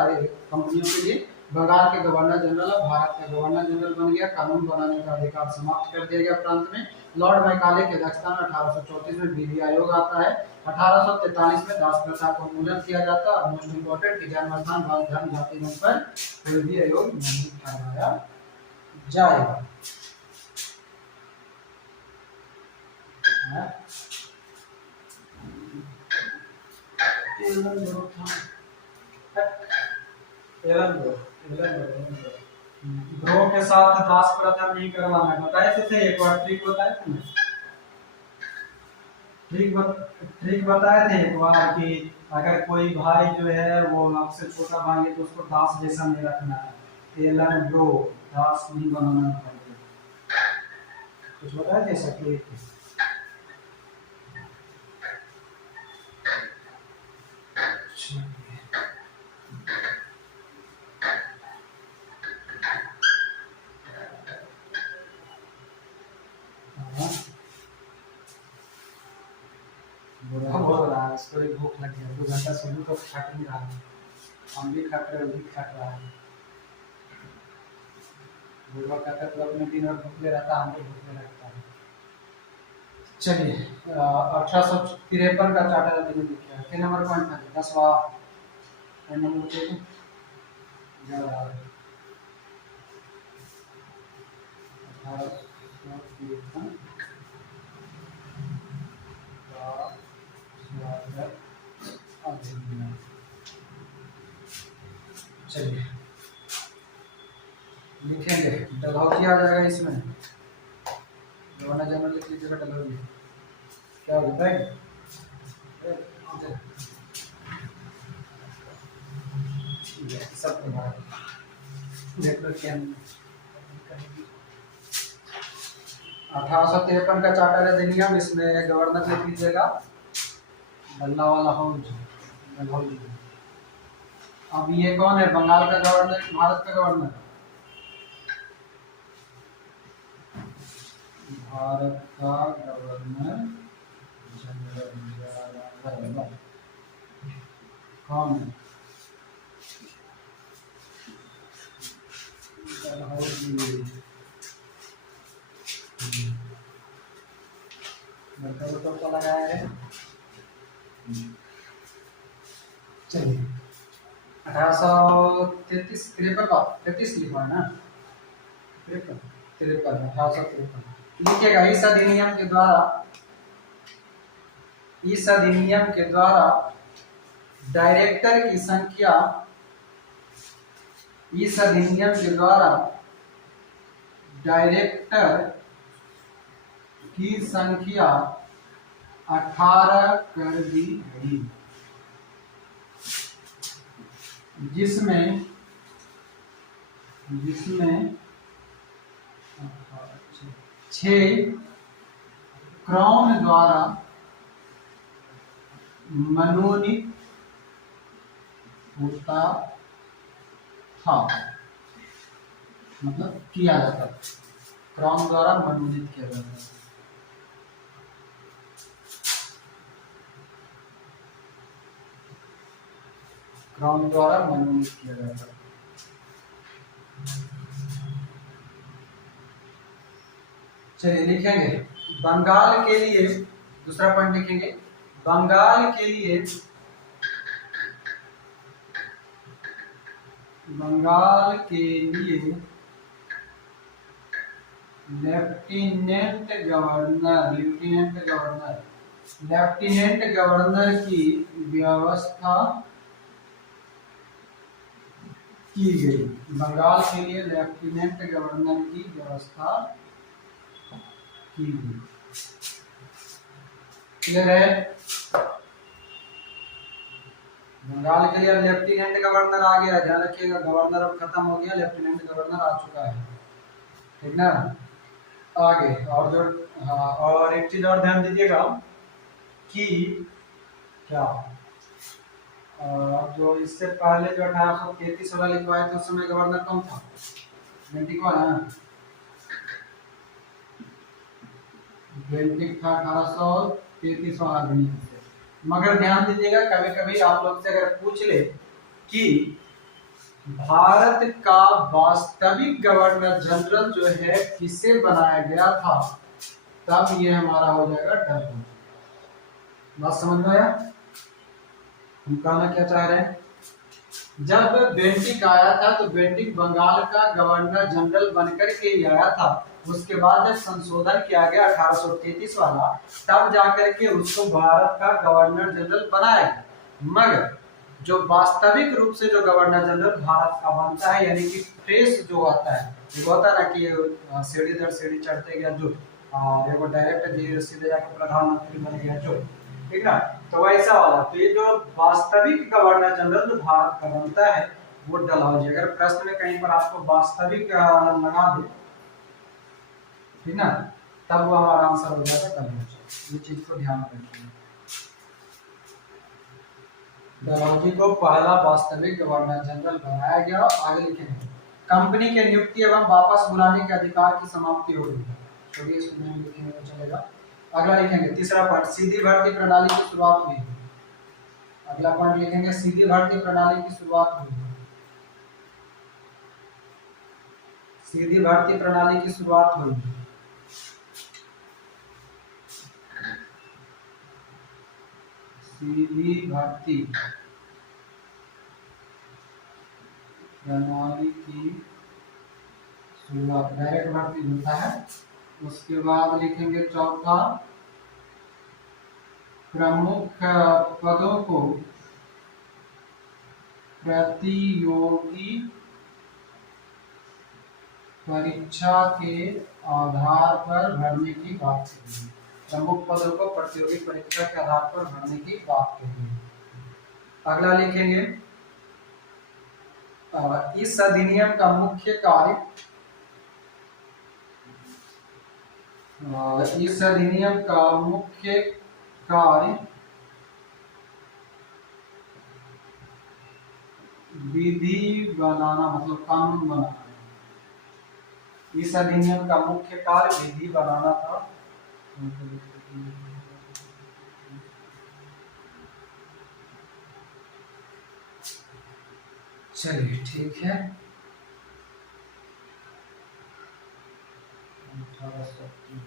कंपनियों के लिए। बंगाल के गवर्नर जनरल भारत का गवर्नर जनरल बन गया। कानून बनाने का अधिकार समाप्त कर दिया गया प्रांत में। लॉर्ड मैकाले की अध्यक्षता में 1834 में विधि आयोग आता है। 1843 में दास प्रथा को उन्मूलन किया जाता है। मोस्ट इम्पोर्टेंट कि जन्म स्थान, वंश, धर्म, जाति पर कोई भी आयोग नहीं ठहराया जाएगा। ग्रो के साथ दास प्रथा नहीं करवाना, बताए थे एक बार, ट्रिक बताए थे ना, ट्रिक बताए थे एक बार कि अगर कोई भाई जो है वो आपसे छोटा भाई है तो उसको दास जैसा नहीं रखना है, एलन ग्रो, दास नहीं बनाना है। कुछ बताए थे सके? बोल रहा है, इसको भी भूख लग गया, 2 घंटा से भी तो खा नहीं रहा है। हम भी खा कर भी खा रहा है। बुढ़वा कहता है तो अपने दिन और भूखले रहता है, हम तो भूखले रहता है। चलिए, 1853 का चार्टर अधिनियम लिखा है। कितने नंबर पॉइंट था? 10वां नंबर पे जा रहा है। 1853 अधिनियम। चलिए लिखेंगे, डलहौजी आ जाएगा इसमें, गवर्नर जनरल लिख लीजिएगा डलहौजी। क्या होता है सब देख लो क्या 1853 का चार्टर अधिनियम, इसमें गवर्नर लिख लीजिएगा डल्ला वाला डलहौजी। अब ये कौन है, बंगाल का गवर्नर, भारत का गवर्नर, भारत का गवर्नर जनरल कौन है? तो लगाया है। चलिए, 1833 33 लिखा है ना, 53 1853 लिखिएगा। इस अधिनियम के द्वारा डायरेक्टर की संख्या, इस अधिनियम के द्वारा डायरेक्टर की संख्या 18 कर दी गई, जिसमें 6 क्राउन द्वारा मनोनीत होता था, मतलब किया जाता, क्राउन द्वारा मनोनीत किया जाता है। क्राउन द्वारा मनोनीत किया जाता है। चलिए लिखेंगे, बंगाल के लिए, दूसरा पॉइंट लिखेंगे, बंगाल के लिए lieutenant governor, lieutenant governor, lieutenant governor की व्यवस्था की गई। बंगाल के लिए लेफ्टिनेंट गवर्नर की व्यवस्था की गई। क्लियर है? बंगाल के लिए लेफ्टिनेंट गवर्नर आ गया, ध्यान रखिएगा, गवर्नर अब खत्म हो गया, लेफ्टिनेंट गवर्नर आ चुका है, ठीक ना। आगे और जो, हाँ, और एक चीज और ध्यान दीजिएगा कि क्या जो इससे पहले जो 1833 वाला लिखवाया था उस समय गवर्नर कौन था? बेंटिक वाला ना, बेंटिक था 1833 वाला अधिनियम से। मगर ध्यान दीजिएगा, कभी कभी आप लोग से अगर पूछ ले कि भारत का वास्तविक गवर्नर जनरल जो है किसे बनाया गया था, तब ये हमारा हो जाएगा डर। बात समझ में आया हम कहना क्या चाह रहे हैं? जब बेंटिक आया था तो बेंटिक बंगाल का गवर्नर जनरल बनकर के ही आया था। उसके बाद जब संशोधन किया गया 1833 वाला, तब जाकर के उसको भारत का गवर्नर जनरल बनाया गया। मगर जो वास्तविक रूप से जो गवर्नर जनरल भारत का बनता है, यानी कि फ्रेश जो आता है, जो होता है ना कि सीढ़ी दर सीढ़ी चढ़ते गया जो, और वो डायरेक्ट सीधे जाकर प्रधानमंत्री बन गया जो, ठीक ना, तो वैसा वाला। तो ये जो वास्तविक गवर्नर जनरल जो भारत का बनता है वो डलहौजी। अगर प्रश्न में कहीं पर आपको वास्तविक लगा दे, ठीक ना, तब वो हमारा आंसर हो जाएगा डलहौजी। ये चीज को ध्यान रखिए, डलहौजी को पहला वास्तविक गवर्नर जनरल बनाया गया। आगे लिखेंगे, कंपनी के नियुक्ति एवं वापस बुलाने के अधिकार की समाप्ति हो गई। चलिए इसको नहीं लिखेंगे तो चलेगा। अगला लिखेंगे, तीसरा पॉइंट, सीधी भर्ती प्रणाली की शुरुआत हुई। अगला पॉइंट लिखेंगे, सीधी भर्ती प्रणाली की शुरुआत हुई। सीधी भर्ती प्रणाली की शुरुआत हुई। सीधी भर्ती प्रणाली की शुरुआत, डायरेक्ट भर्ती होता है। उसके बाद लिखेंगे चौथा, प्रमुख पदों को प्रतियोगी परीक्षा के आधार पर भरने की बात कही। प्रमुख पदों को प्रतियोगी परीक्षा के आधार पर भरने की बात कही। अगला लिखेंगे, इस अधिनियम का मुख्य कार्य, इस अधिनियम का मुख्य कार्य विधि बनाना, मतलब कानून बनाना। इस अधिनियम का मुख्य कार्य विधि बनाना था। चलिए ठीक है, 1803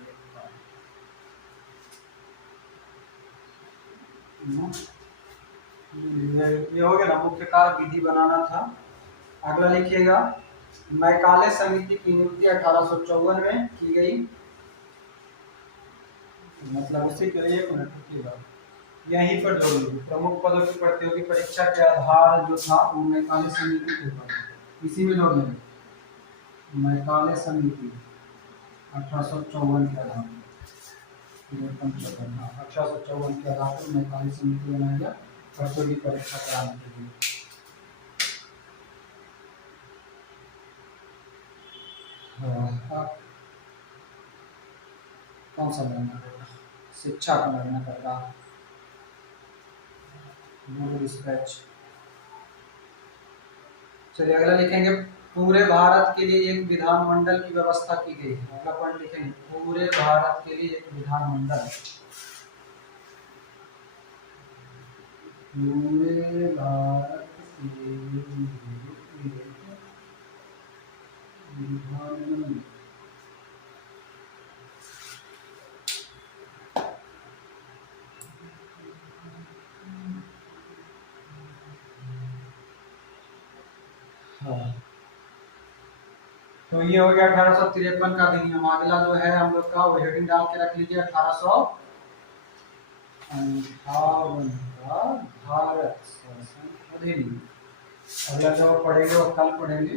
ये हो गया ना, मुख्य कार्य विधि बनाना था। अगला लिखिएगा, मैकाले समिति की नियुक्ति 1854 में की गई। मतलब उसी के लिए 1 मिनट रुकिएगा, यहीं पर जोड़ लीजिए, प्रमुख पदों की प्रतियोगी परीक्षा के आधार जो था वो मैकाले समिति के ऊपर, इसी में जोड़ लेंगे। मैकाले समिति 1854 के आधार पर, 1854 के आधार पर मैकाले समिति बनाया गया प्रतियोगी परीक्षा कराने के लिए। कौन सा लगना पड़ेगा? शिक्षा का लगना पड़ेगा, चलिए अगला लिखेंगे, पूरे भारत के लिए एक विधानमंडल की व्यवस्था की गई। अगला पॉइंट लिखेंगे, पूरे भारत के लिए एक विधानमंडल, पूरे भारत के लिए विधानमंडल। हाँ, तो ये हो गया 1853 का अधिनियम। अगला जो है हम लोग का वो हेडिंग डाल के रख लीजिए 1858 का भारत शासन अधिनियम। अगला जो पढ़ेंगे वो कल पढ़ेंगे।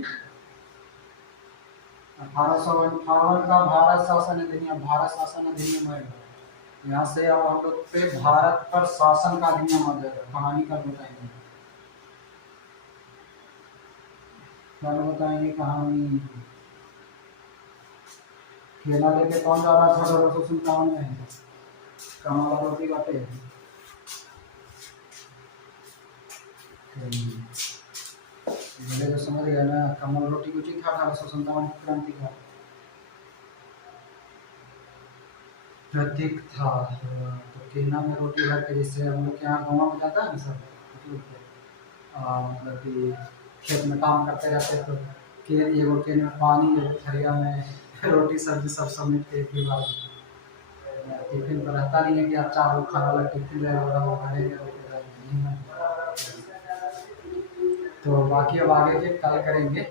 1858 का भारत शासन अधिनियम, भारत शासन अधिनियम है। यहाँ से अब हम लोग पे भारत पर शासन का अधिनियम आ जाएगा। कहानी का बताएंगे, कल बताएंगे कहानी। केला लेके कौन जा रहा था 1857 में? कमला रोटी काटे। बोले तो समझ गया ना, कमल रोटी कुछ ही था 1857 क्रांति का प्रतीक था। तो केला में रोटी रख के, जिससे हम लोग यहाँ गाँव में जाता है ना सब, मतलब कि खेत में काम करते रहते तो एगो केन में पानी, एगो थरिया में रोटी सब्जी सब समेट के एक बार टिफिन पर रहता नहीं है कि आप चावल खाना वाला टिफिन रहेगा वो करेंगे नहीं। तो बाकी अब आगे के कल करेंगे।